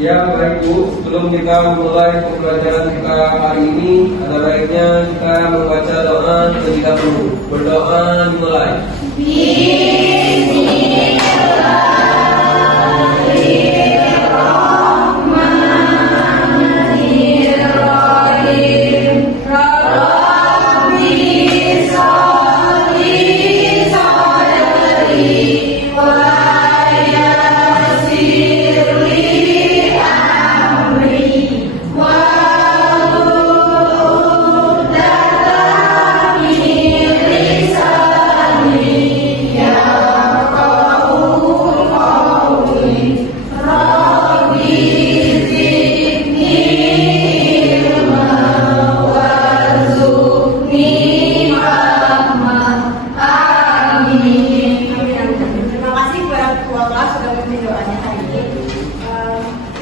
Ya, baik Bu. Sebelum kita mulai pembelajaran kita hari ini, ada baiknya kita membaca doa terlebih dahulu. Berdoa dimulai.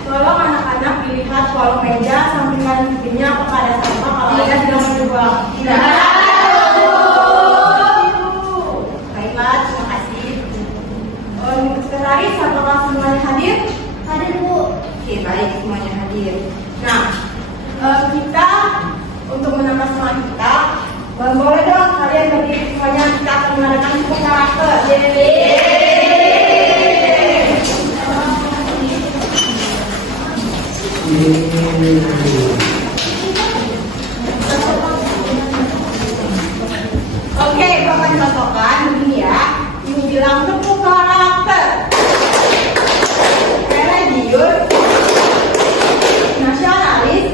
Tolong anak-anak dilihat kolom meja sampingan kirinya kepada sampah kalau ada tidak mau dibuang. Tidak. Baiklah, terima kasih. Sekretaris, apakah semuanya hadir? Hadir Bu. Oke, baik, semuanya hadir. Nah, kita untuk menambah semangat kita, boleh dong kalian berdiri semuanya, kita akan mengadakan buku karakter. Oke, Bapak contohkan begini ya. Ini bilang buku karakter. Religius, nasionalis,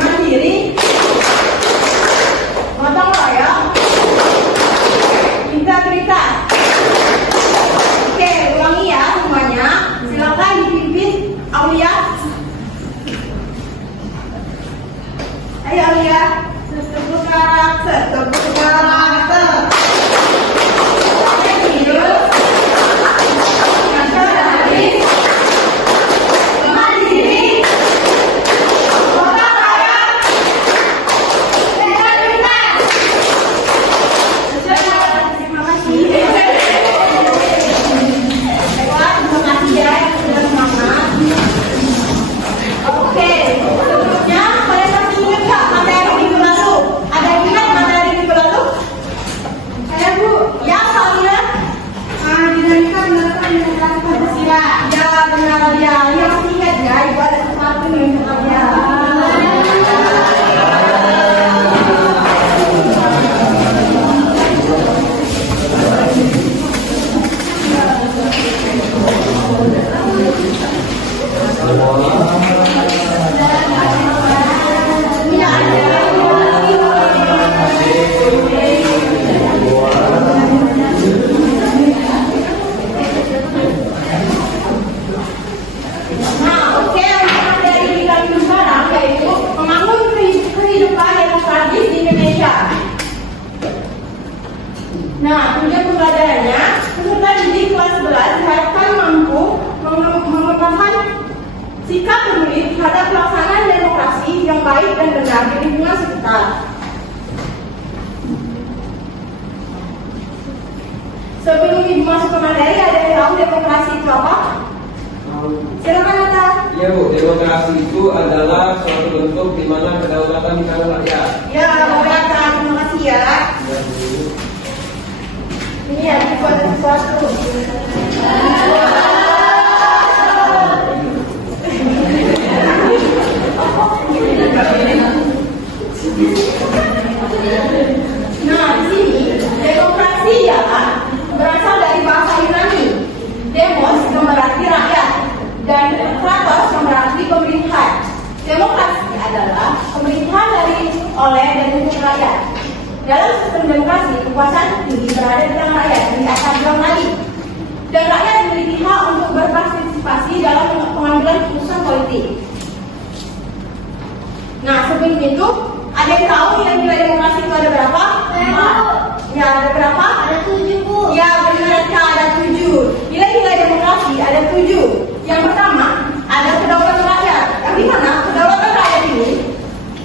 mandiri, gotong royong, integritas. Oke, ulangi ya semuanya. Silakan dipimpin Aulia. Ayo Aulia, buku karakter, buku karakter. Religius, nasionalis, mandiri, gotong royong, integritas. Terima kasih. Baiklah, terima kasih ya yang sudah semangat. Oke, sebelumnya kalian masih ingat nggak materi minggu lalu? Ada yang ingat materi minggu lalu? Saya Bu, ya soalnya dinamika berdasarkan Pancasila. Ya benar ya, yang masih ingat ya, Ibu ada sesuatu yang benar ya. Nah, oke, untuk materi kita ini sekarang yaitu membangun kehidupan demokratis di Indonesia. Nah, tujuan pembelajarannya, peserta didik kelas 11 diharapkan mampu mengembangkan sikap peduli terhadap pelaksanaan demokrasi yang baik dan benar di lingkungan sekitar. Sebelum Ibu masuk ke materi, ada yang tahu demokrasi itu apa? Silakan Nata. Ya Bu, demokrasi itu adalah suatu bentuk di mana kedaulatan di tangan rakyat. Ya, Nata, terima kasih ya. Ya Bu. Ini ya, dibuat sesuatu. pemerintahan. Demokrasi adalah pemerintahan oleh dan untuk rakyat. Dalam sistem demokrasi, kekuasaan tertinggi berada di tangan rakyat, di atas dua kali. Dan rakyat memiliki hak untuk berpartisipasi dalam pengambilan keputusan politik. Nah, sebelum itu, ada yang tahu nilai-nilai demokrasi itu ada berapa? Ya, ada berapa? Ada 7, Bu. Ya, benar, Kak, ada 7. Nilai-nilai demokrasi ada 7. Yang pertama, ada kedaulatan rakyat. Yang di mana kedaulatan rakyat ini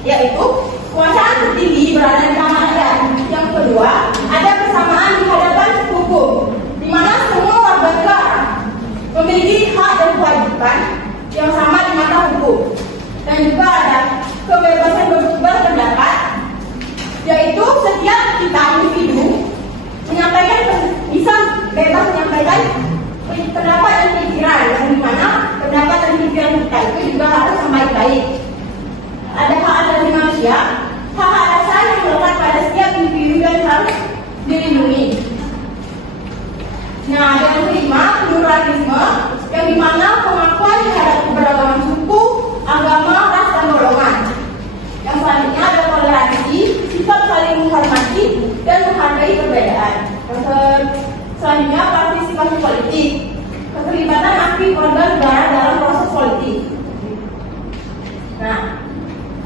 yaitu kekuasaan tertinggi berada di tangan rakyat. Yang kedua, ada kesamaan di hadapan hukum, di mana semua warga negara memiliki hak dan kewajiban yang sama di mata hukum. Dan juga ada kebebasan berpendapat, yaitu setiap kita individu bisa bebas menyampaikan pendapat dan pikiran, yang dimana pendapat dan pikiran kita itu juga harus baik-baik. Ada hak asasi manusia, hak asasi yang melekat pada setiap individu dan harus dilindungi. Nah, yang kelima, pluralisme, yang dimana pengakuan terhadap keberagaman suku, agama, ras, dan golongan. Yang selanjutnya ada toleransi, sifat saling menghormati dan menghargai perbedaan. Yang selanjutnya partisipasi politik, keterlibatan aktif warga negara dalam proses politik. Nah,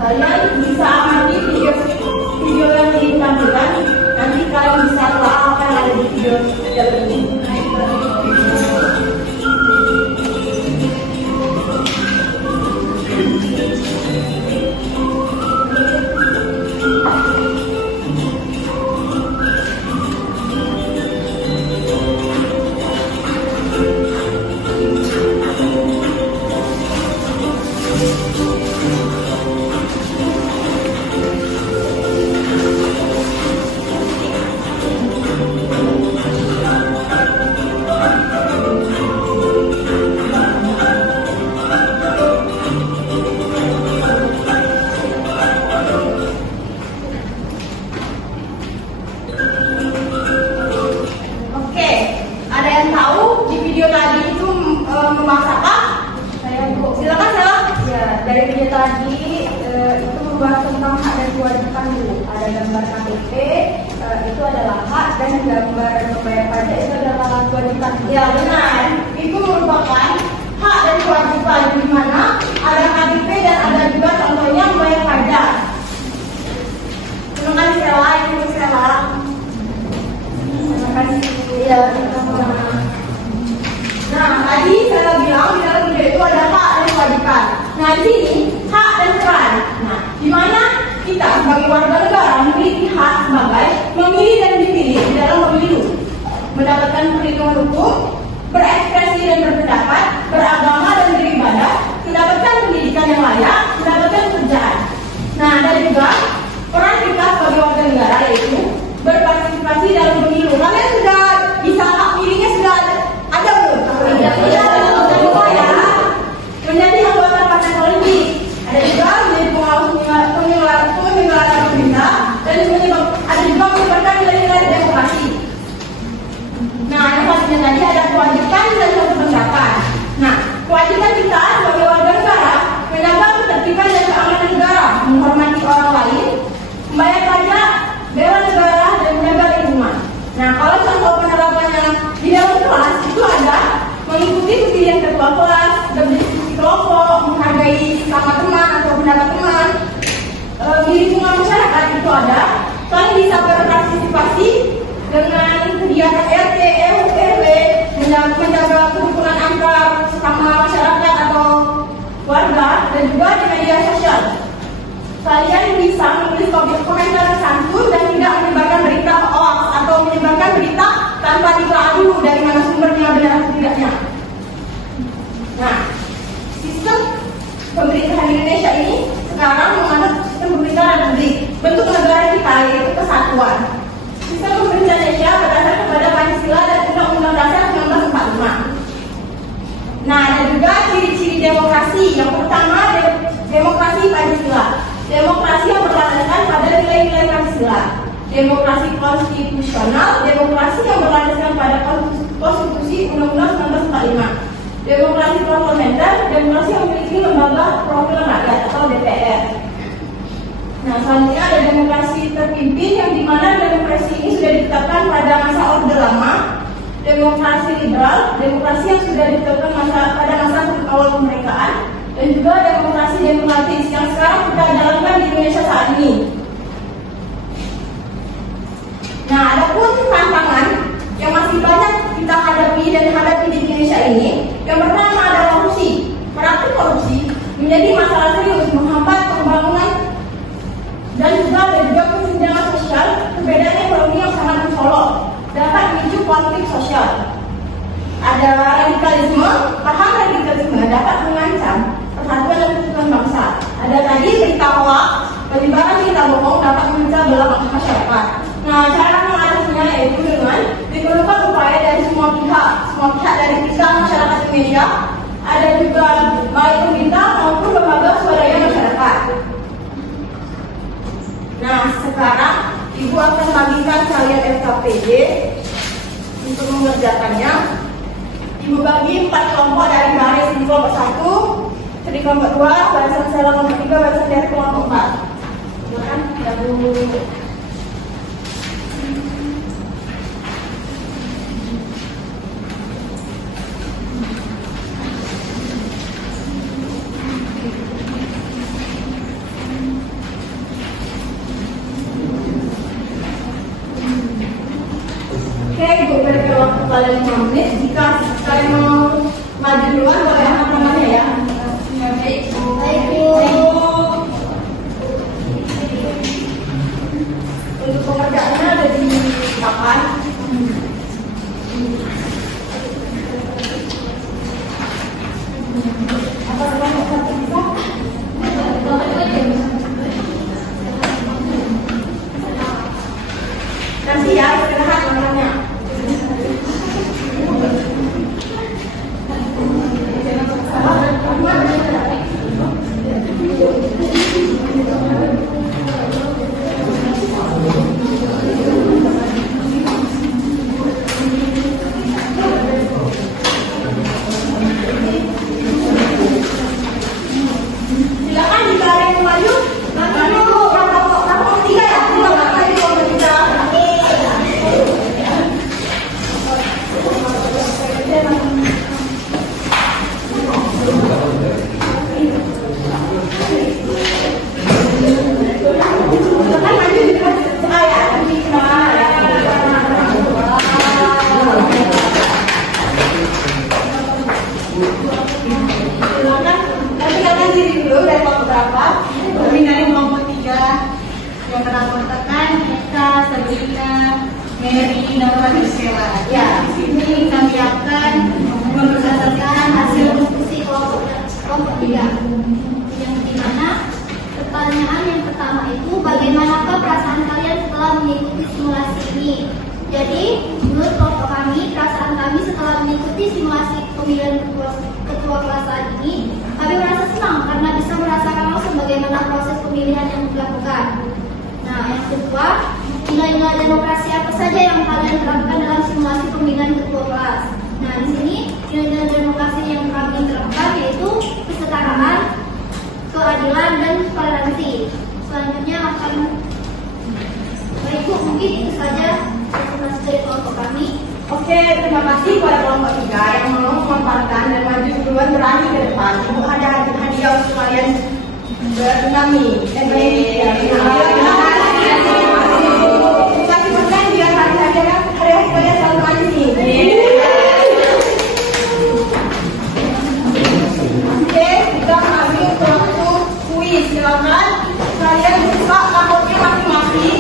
kalian bisa amati video yang ditampilkan. Nanti kalian bisa tahu apa yang ada di video ini. Tadi itu membahas tentang hak dan kewajiban dulu. Ada gambar KTP, itu adalah hak, dan gambar membayar pajak itu adalah kewajiban. Ya, benar. Itu merupakan hak dan kewajiban, di mana ada KTP dan ada juga contohnya membayar pajak. Terima kasih Stella, Ibu Stella. Terima kasih. Ya, sama-sama. Nah, tadi saya bilang di dalam video itu ada hak dan kewajiban. Nah, di sini hak dan peran. Nah, di mana kita sebagai warga negara memiliki hak sebagai memilih dan dipilih di dalam pemilu, mendapatkan perlindungan hukum, berekspresi dan berpendapat, beragama dan beribadah, mendapatkan pendidikan yang layak, mendapatkan pekerjaan. Nah, dan juga peran kita sebagai warga negara yaitu berpartisipasi dalam pemilu. Kalian sudah bisa hak pilihnya sudah ada belum? Iya, ya. Menjadi anggota partai politik, ada juga menjadi pengelola pemerintah, dan ada juga menyebabkan nilai-nilai demokrasi. Nah, yang selanjutnya tadi ada kewajiban dan berpendapat. Nah, kewajiban kita sebagai warga negara menjaga ketertiban dan keamanan negara, menghormati orang lain, membayar pajak, bela negara, dan menjaga lingkungan. Nah, kalau contoh penerapannya di dalam kelas itu ada mengikuti pilihan ketua kelas, berdiskusi kelompok, menghargai sama teman atau pendapat teman. Di lingkungan masyarakat itu ada kalian bisa berpartisipasi dengan kegiatan RT, RW, menjaga kerukunan antar sesama masyarakat atau warga, dan juga di media sosial. Kalian bisa menulis komentar santun dan tidak menyebarkan berita hoax atau menyebarkan berita tanpa ditelaah dulu dari mana sumbernya, benar atau tidaknya. Nah, sistem pemerintahan di Indonesia ini sekarang menganut sistem pemerintahan publik. Bentuk negara kita yaitu kesatuan. Sistem pemerintahan Indonesia berdasarkan kepada Pancasila dan Undang-Undang Dasar 1945. Nah, ada juga ciri-ciri demokrasi. Yang pertama, demokrasi Pancasila. Demokrasi yang berlandaskan pada nilai-nilai Pancasila. Demokrasi konstitusional, demokrasi yang berlandaskan pada konstitusi Undang-Undang 1945. Demokrasi parlementer, demokrasi yang memiliki lembaga terpimpin yang dimana demokrasi ini sudah ditetapkan pada masa Orde Lama, demokrasi liberal, demokrasi yang sudah ditetapkan pada masa awal kemerdekaan, dan juga demokrasi demokratis yang sekarang kita jalankan di Indonesia saat ini. Nah, adapun tantangan yang masih banyak kita hadapi di Indonesia ini, yang pertama adalah korupsi. Praktik korupsi menjadi masalah serius menghambat pembangunan dan juga kesenjangan sosial. Perbedaan ekonomi yang sangat mencolok dapat memicu konflik sosial. Ada radikalisme, paham radikalisme dapat mengancam persatuan dan kesatuan bangsa. Ada tadi berita hoax, penyebaran berita bohong dapat memecah belah masyarakat. Nah, cara mengatasinya yaitu dengan diperlukan upaya dari semua pihak dari kita masyarakat Indonesia, ada juga baik pemerintah maupun lembaga swadaya masyarakat. Nah, sekarang Ibu akan bagikan saya FKPJ untuk mengerjakannya. Ibu bagi 4 kelompok dari baris di kelompok 1, di kelompok 2, barisan saya kelompok 3, barisan dari kelompok 4. Silakan, ya Bu. Ibu berikan waktu kalian 5 menit. Jika kalian mau maju duluan, boleh angkat tangannya ya. Baik, Bu. Untuk pengerjaannya ada di papan. Apa kelompok 1 bisa? Nanti ya, istirahat namanya. Silakan jika ada yang maju. Nanti dulu kelompok 3 ya. Yang melaporkan Eka, Sabrina, Mary, Nawa, dan Sheila. Ya, di sini kami akan berdasarkan hasil diskusi kelompok 3. Yang dimana pertanyaan yang pertama itu, bagaimanakah perasaan kalian setelah mengikuti simulasi ini? Jadi, menurut kelompok kami, perasaan kami setelah mengikuti simulasi pemilihan ketua kelas saat ini, kami merasa senang karena bisa merasakan langsung bagaimana proses pemilihan yang dilakukan. Nah, yang kedua, nilai-nilai demokrasi apa saja yang kalian terapkan dalam simulasi pemilihan ketua kelas? Nah, di sini nilai-nilai demokrasi yang kami terapkan yaitu kesetaraan, keadilan, dan toleransi. Selanjutnya akan baik Bu, mungkin itu saja presentasi dari kelompok kami. Oke, terima kasih kepada kelompok 3 yang mau memaparkan dan maju duluan berani ke depan. Ibu ada hadiah untuk kalian kami. Kasih makan biar hari-hari selalu maju nih. Oke, kita ambil waktu kuis. Silakan kalian buka rapotnya masing-masing.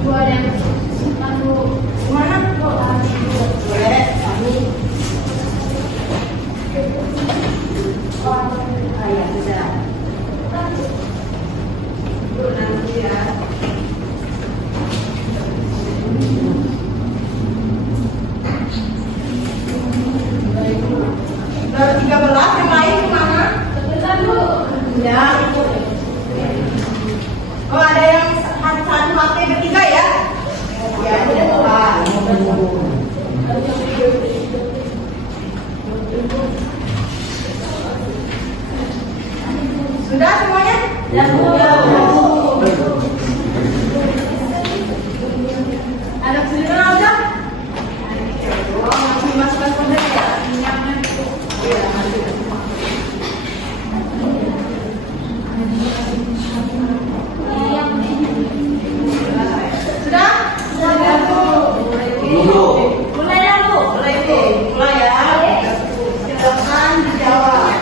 Dua yang lalu Mana? Boleh, kami. Ah ya, bisa. Dulu nanti ya. Nah, 13 yang lain kemana? sebentar Bu. Ya, itu. Oh, ada yang satu HP bertiga ya? Ya, udah. Sudah semuanya? Ya, Bu. Ada kesulitan aja? Oh, masih masukkan kode ya? Iya, masih. Sudah? Sudah, Bu. Dulu. Mulai ya, Bu. Mulai, Bu. Mulai ya. Silakan dijawab.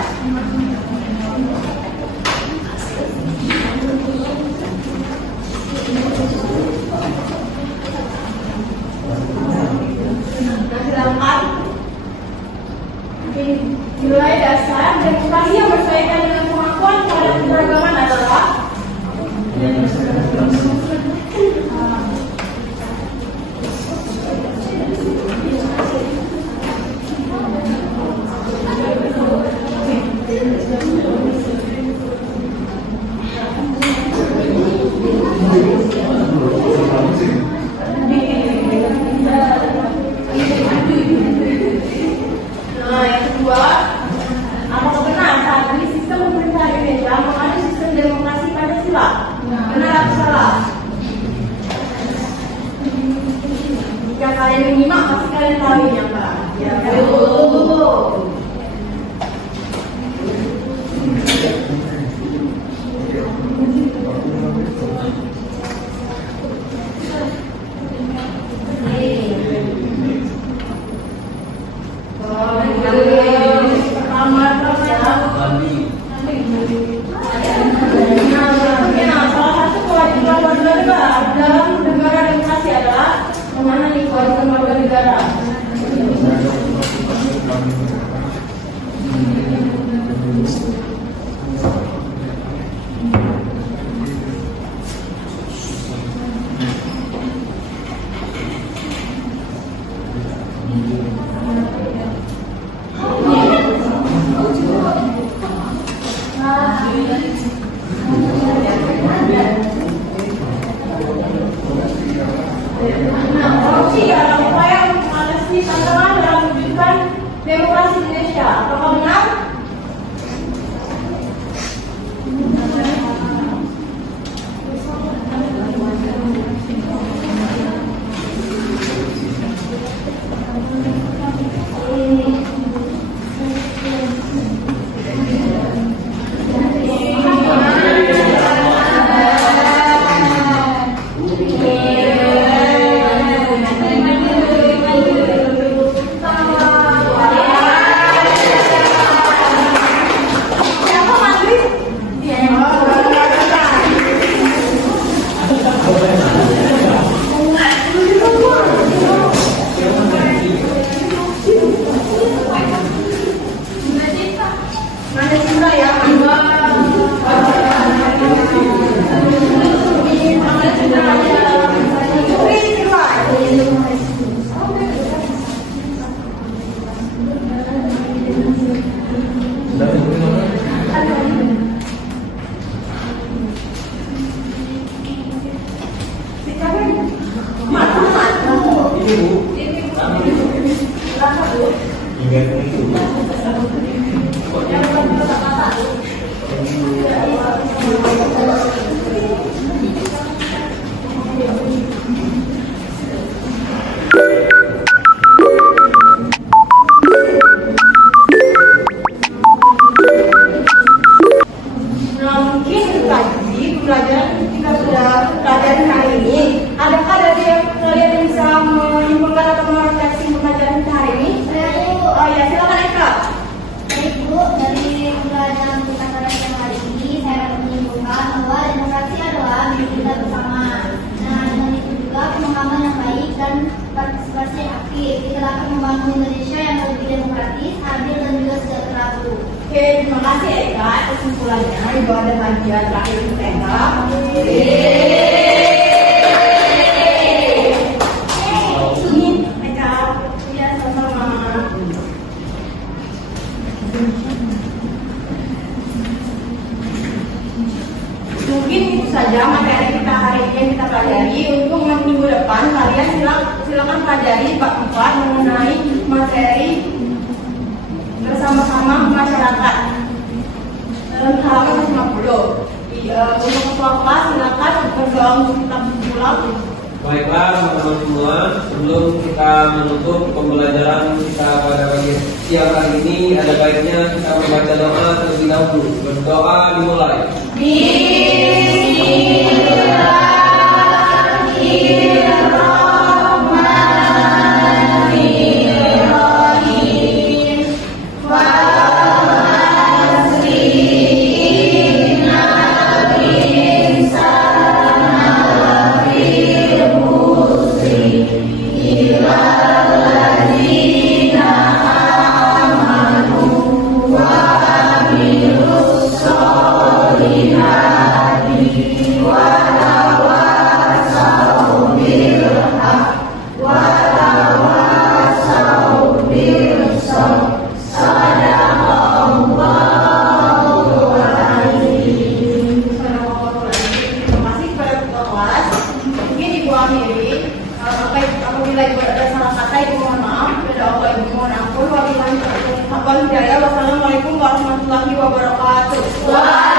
Nah, silakan. Nilai dasar demokrasi yang berkaitan dengan pengakuan terhadap keberagaman adalah Nah, yang kedua, apakah benar saat ini sistem pemerintahan Indonesia mengadu sistem demokrasi Pancasila? Benar atau salah? Jika kalian menyimak, pasti kalian tahu ini apa? Ya, betul. Dalam negara demokrasi adalah memenuhi kewajiban warga negara. Nah, korupsi adalah upaya untuk mengatasi tantangan dalam mewujudkan demokrasi Indonesia. Apakah benar? Siapa Mandri? Mana Cindra ya? Mana Cindra ya? Yuri Firman. Nah, mungkin tadi pembelajaran kita sudah pelajari hari ini. Adakah dari kalian yang bisa menyimpulkan atau merefleksi pembelajaran kita hari ini? Ya, silakan Eka. dan partisipasi aktif. Kita akan membangun Indonesia yang lebih demokratis, adil, dan juga sejahtera, Bu. Oke, terima kasih Eka. Kesimpulannya, Ibu ada bagian terakhir untuk Eka. Ini Eka, ya sama-sama. Mungkin itu saja materi kita hari ini yang kita pelajari. Untuk minggu depan kalian silakan pelajari bab 4 mengenai materi bersama-sama masyarakat dalam halaman 50. Untuk ketua kelas silakan berdoa untuk kita pulang. Baiklah teman-teman semua, sebelum kita menutup pembelajaran kita pada pagi siang hari ini, ada baiknya kita membaca doa terlebih dahulu. Berdoa dimulai. Wassalamualaikum warahmatullahi wabarakatuh.